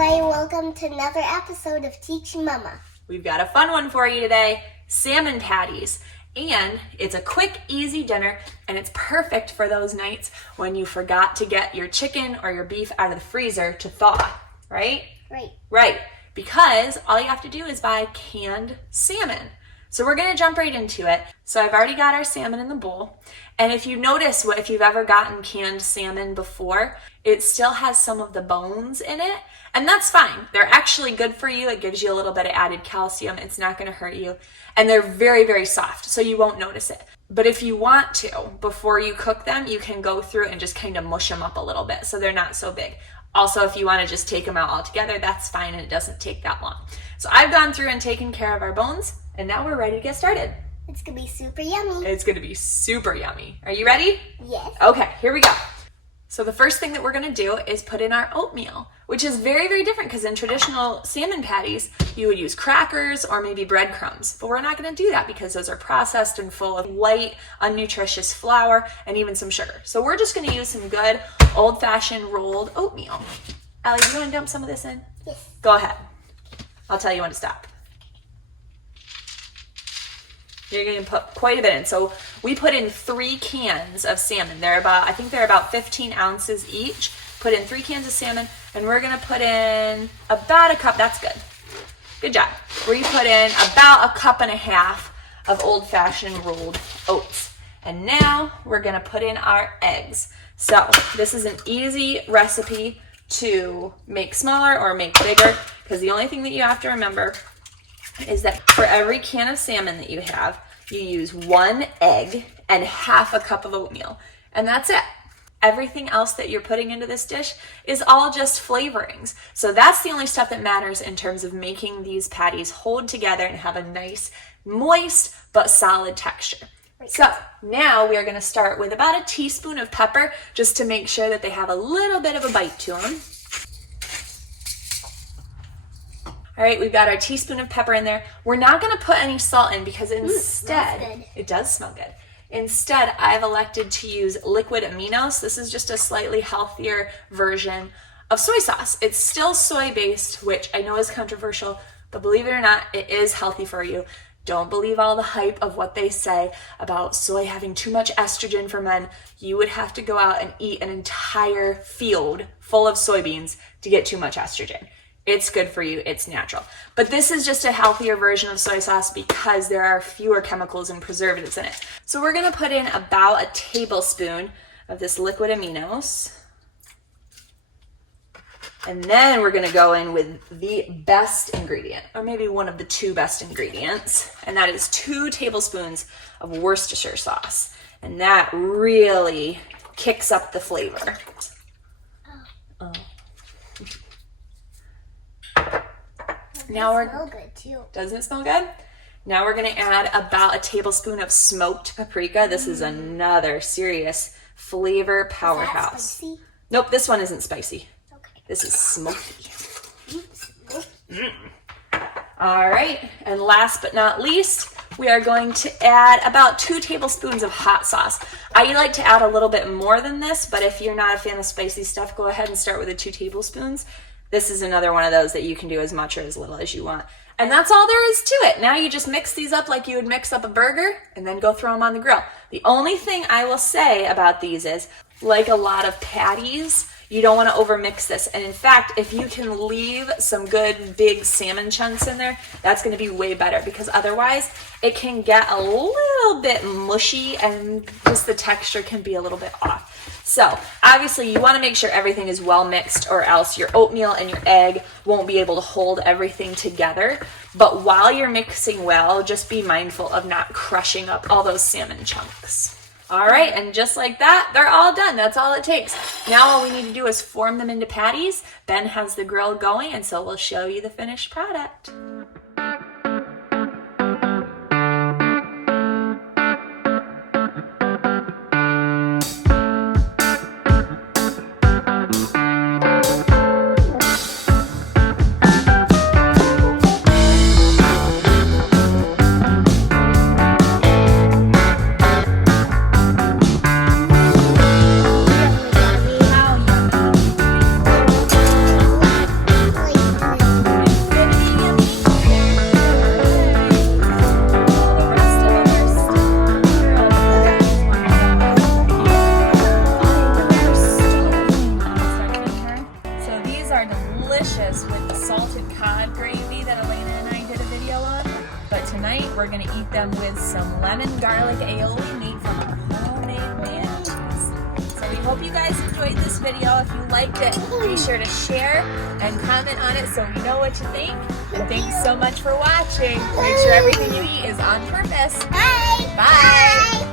everybody, welcome to another episode of Teaching Mama. We've got a fun one for you today, salmon patties. And it's a quick, easy dinner, and it's perfect for those nights when you forgot to get your chicken or your beef out of the freezer to thaw, right? Right, because all you have to do is buy canned salmon. So we're gonna jump right into it. So I've already got our salmon in the bowl. And if you notice, if you've ever gotten canned salmon before, it still has some of the bones in it. And that's fine. They're actually good for you. It gives you a little bit of added calcium. It's not gonna hurt you. And they're very, very soft, so you won't notice it. But if you want to, before you cook them, you can go through and just kind of mush them up a little bit so they're not so big. Also, if you want to just take them out altogether, that's fine, and it doesn't take that long. So I've gone through and taken care of our bones, and now we're ready to get started. It's going to be super yummy. It's going to be super yummy. Are you ready? Yes. Okay, here we go. So the first thing that we're going to do is put in our oatmeal, which is very, very different because in traditional salmon patties, you would use crackers or maybe breadcrumbs. But we're not going to do that because those are processed and full of white, unnutritious flour and even some sugar. So we're just going to use some good old-fashioned rolled oatmeal. Allie, do you want to dump some of this in? Yes. Go ahead. I'll tell you when to stop. You're going to put quite a bit in. So we put in 3 cans of salmon. I think they're about 15 ounces each. Put in 3 cans of salmon, and we're going to put in about a cup. That's good. Good job. We put in about a cup and a half of old-fashioned rolled oats. And now we're going to put in our eggs. So this is an easy recipe to make smaller or make bigger, because the only thing that you have to remember is that for every can of salmon that you have, you use 1 egg and half a cup of oatmeal. And that's it. Everything else that you're putting into this dish is all just flavorings. So that's the only stuff that matters in terms of making these patties hold together and have a nice, moist, but solid texture. So now we are going to start with about a teaspoon of pepper just to make sure that they have a little bit of a bite to them. All right, we've got our teaspoon of pepper in there. We're not going to put any salt in because instead, it does smell good. Instead, I've elected to use liquid aminos. This is just a slightly healthier version of soy sauce. It's still soy-based, which I know is controversial, but believe it or not, it is healthy for you. Don't believe all the hype of what they say about soy having too much estrogen for men. You would have to go out and eat an entire field full of soybeans to get too much estrogen. It's good for you, it's natural. But this is just a healthier version of soy sauce because there are fewer chemicals and preservatives in it. So we're gonna put in about a tablespoon of this liquid aminos. And then we're gonna go in with the best ingredient, or maybe one of the 2 best ingredients, and that is 2 tablespoons of Worcestershire sauce. And that really kicks up the flavor. Oh. Now smell good too. Doesn't it smell good? Now we're going to add about a tablespoon of smoked paprika. This is another serious flavor powerhouse. Is that spicy? Nope, this one isn't spicy. Okay. This is smoky. All right, and last but not least, we are going to add about 2 tablespoons of hot sauce. I like to add a little bit more than this, but if you're not a fan of spicy stuff, go ahead and start with the 2 tablespoons. This is another one of those that you can do as much or as little as you want. And that's all there is to it. Now you just mix these up like you would mix up a burger and then go throw them on the grill. The only thing I will say about these is, like a lot of patties, you don't want to overmix this. And in fact, if you can leave some good big salmon chunks in there, that's going to be way better because otherwise it can get a little bit mushy and just the texture can be a little bit off. So obviously you want to make sure everything is well mixed or else your oatmeal and your egg won't be able to hold everything together. But while you're mixing well, just be mindful of not crushing up all those salmon chunks. All right, and just like that, they're all done. That's all it takes. Now all we need to do is form them into patties. Ben has the grill going, and so we'll show you the finished product. Like them with some lemon garlic aioli made from our homemade mayonnaise. So we hope you guys enjoyed this video. If you liked it, be sure to share and comment on it so we know what you think. And thanks so much for watching. Make sure everything you eat is on purpose. Bye. Bye.